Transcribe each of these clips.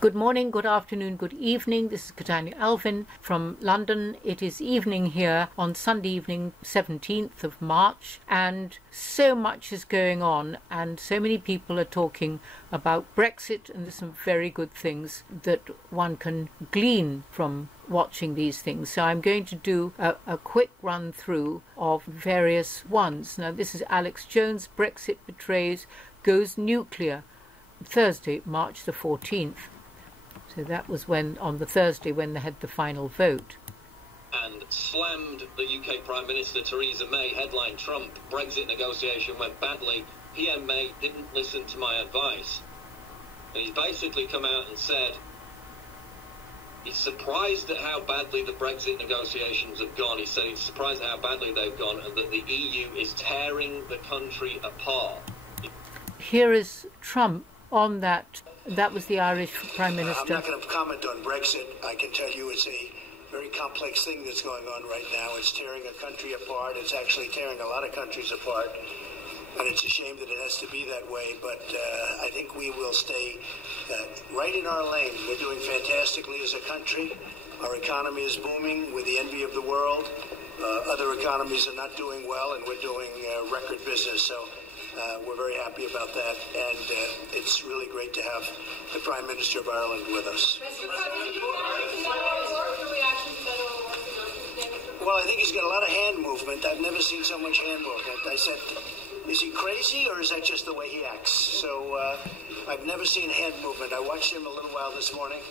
Good morning, good afternoon, good evening. This is Katania Alvin from London. It is evening here on Sunday evening, 17th of March, and so much is going on and so many people are talking about Brexit, and there's some very good things that one can glean from watching these things. So I'm going to do a quick run through of various ones. Now this is Alex Jones, Brexit betrays, goes nuclear, Thursday, March the 14th. So that was on the Thursday when they had the final vote. And slammed the UK Prime Minister Theresa May. Headline: Trump, Brexit negotiation went badly. PM May didn't listen to my advice. And he's basically come out and said he's surprised at how badly the Brexit negotiations have gone. He said he's surprised at how badly they've gone and that the EU is tearing the country apart. Here is Trump on that. That was the Irish Prime Minister. I'm not going to comment on Brexit. I can tell you it's a very complex thing that's going on right now. It's tearing a country apart. It's actually tearing a lot of countries apart. And it's a shame that it has to be that way. But I think we will stay right in our lane. We're doing fantastically as a country. Our economy is booming. We're the envy of the world. Other economies are not doing well, and we're doing record business. So we're very happy about that, and it's really great to have the Prime Minister of Ireland with us. Well, I think he's got a lot of hand movement. I've never seen so much hand movement. I said, is he crazy, or is that just the way he acts? So I've never seen hand movement. I watched him a little while this morning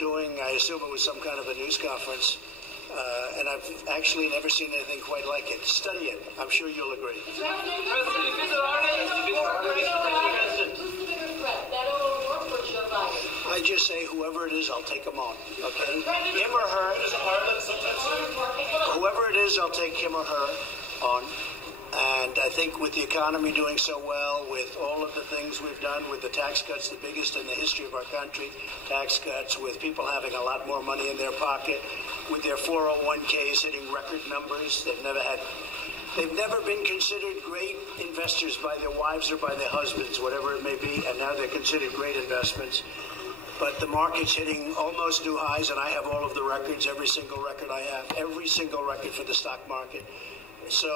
doing, I assume it was some kind of a news conference. And I've actually never seen anything quite like it. Study it. I'm sure you'll agree. I just say whoever it is, I'll take him on. Okay? Him or her. Whoever it is, I'll take him or her on. And I think with the economy doing so well, with all of the things we've done, with the tax cuts, the biggest in the history of our country, tax cuts, with people having a lot more money in their pocket, with their 401ks hitting record numbers, they've never been considered great investors by their wives or by their husbands, whatever it may be, and now they're considered great investments. But the market's hitting almost new highs, and I have all of the records, every single record I have, every single record for the stock market. So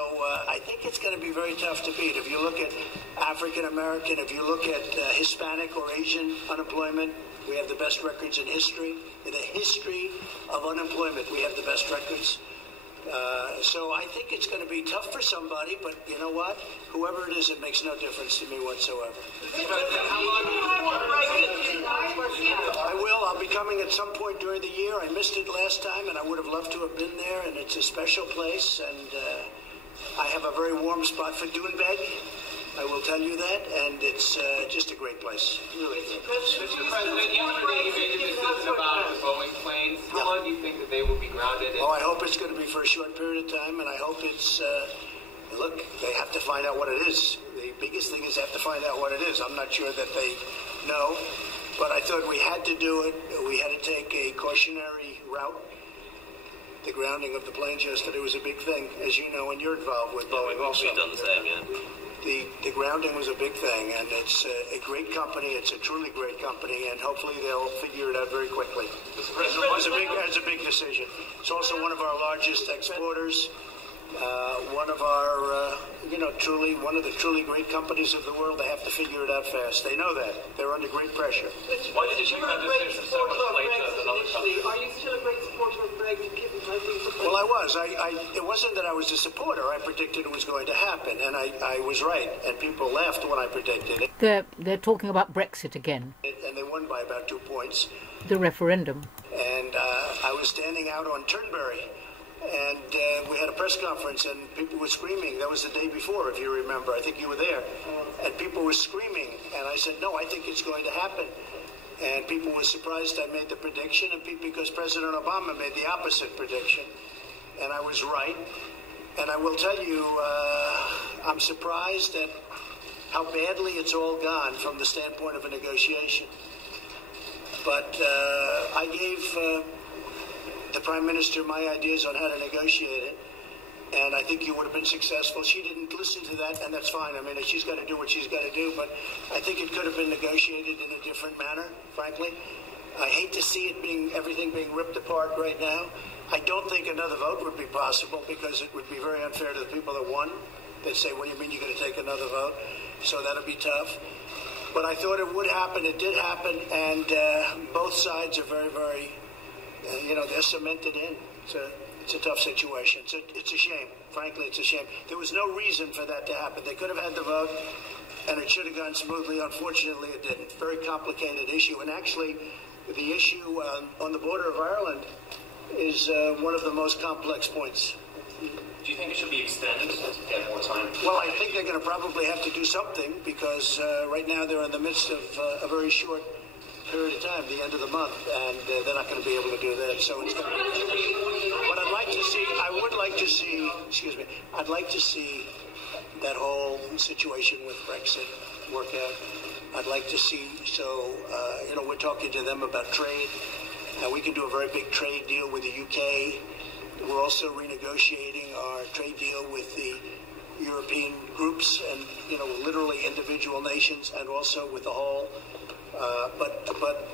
I think it's going to be very tough to beat. If you look at African American, if you look at Hispanic or Asian unemployment, we have the best records in history. In the history of unemployment, we have the best records. So I think it's going to be tough for somebody, but you know what? Whoever it is, it makes no difference to me whatsoever. I will. I'll be coming at some point during the year. I missed it last time, and I would have loved to have been there, and it's a special place, and I have a very warm spot for Doonbeg. I will tell you that, and it's just a great place. Really. Mr. President, yesterday you made a decision about the Boeing planes. How long do you think that they will be grounded? Oh, I hope it's going to be for a short period of time, and I hope it's, look, they have to find out what it is. The biggest thing is they have to find out what it is. I'm not sure that they know, but I thought we had to do it. We had to take a cautionary route. The grounding of the planes yesterday was a big thing, as you know, and you're involved with Boeing also. We've done the same, yeah. The grounding was a big thing, and it's a great company. It's a truly great company, and hopefully they'll figure it out very quickly. It's a big decision. It's also one of our largest exporters, one of our, one of the truly great companies of the world. They have to figure it out fast. They know that. They're under great pressure. Why did you make that decision so much later than other companies? Are you still a great supporter of Brexit? Well, I was. It wasn't that I was a supporter. I predicted it was going to happen, and I was right. And people laughed when I predicted it. They're talking about Brexit again. And they won by about 2 points. The referendum. And I was standing out on Turnberry, and we had a press conference, and people were screaming. That was the day before, if you remember. I think you were there. And people were screaming, and I said, no, I think it's going to happen. And people were surprised I made the prediction, and because President Obama made the opposite prediction. And I was right. And I will tell you, I'm surprised at how badly it's all gone from the standpoint of a negotiation. But I gave the Prime Minister my ideas on how to negotiate it. And I think you would have been successful. She didn't listen to that, and that's fine. I mean, she's got to do what she's got to do. But I think it could have been negotiated in a different manner, frankly. I hate to see everything being ripped apart right now. I don't think another vote would be possible because it would be very unfair to the people that won. They'd say, what do you mean you're going to take another vote? So that'll be tough. But I thought it would happen. It did happen. And both sides are very, very, they're cemented in. It's a tough situation. It's a shame. Frankly, it's a shame. There was no reason for that to happen. They could have had the vote, and it should have gone smoothly. Unfortunately, it didn't. Very complicated issue. And actually, the issue on the border of Ireland is one of the most complex points. Do you think it should be extended to get more time? Well, I think they're going to probably have to do something because right now they're in the midst of a very short period of time, the end of the month, and they're not going to be able to do that. So it's going to be. But I'd like to see that whole situation with Brexit work out. I'd like to see. So we're talking to them about trade. We can do a very big trade deal with the UK. We're also renegotiating our trade deal with the European groups and, literally individual nations and also with the whole. But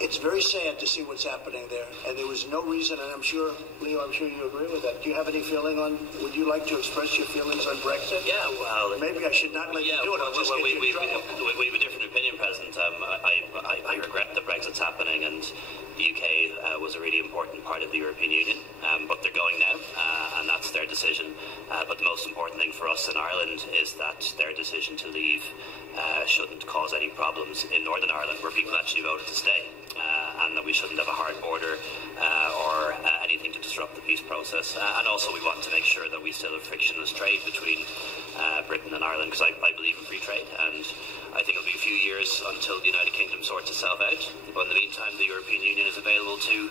it's very sad to see what's happening there. And there was no reason, and I'm sure, Leo, you agree with that. Do you have any feeling would you like to express your feelings on Brexit? Yeah, well... Maybe I should not let you do it. We have a different opinion, President. I regret that Brexit's happening, and the UK was a really important part of the European Union, but they're going now, and that's their decision. But the most important thing for us in Ireland is that their decision to leave shouldn't cause any problems in Northern Ireland, where people actually voted to stay, and that we shouldn't have a hard border or anything to disrupt the peace process. And also we want to make sure that we still have frictionless trade between Britain and Ireland, because I believe in free trade, and I think it'll be a few years until the United Kingdom sorts itself out. But in the meantime, the European Union is available to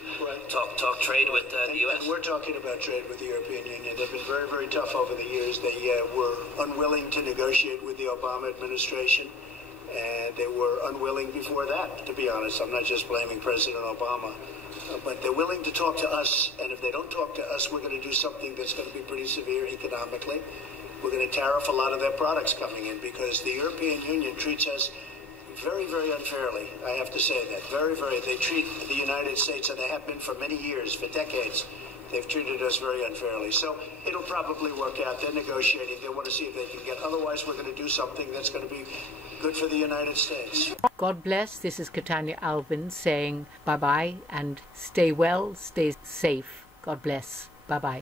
talk trade with the US. And we're talking about trade with the European Union. They've been very, very tough over the years. They were unwilling to negotiate with the Obama administration, and they were unwilling before that, to be honest. I'm not just blaming President Obama. But they're willing to talk to us, and if they don't talk to us, we're going to do something that's going to be pretty severe economically. We're going to tariff a lot of their products coming in because the European Union treats us very, very unfairly. I have to say that. Very, very. They treat the United States, and they have been for many years, for decades, they've treated us very unfairly. So it'll probably work out. They're negotiating. They want to see if they can get. Otherwise, we're going to do something that's going to be good for the United States. God bless. This is Catania Alvin saying bye-bye and stay well, stay safe. God bless. Bye-bye.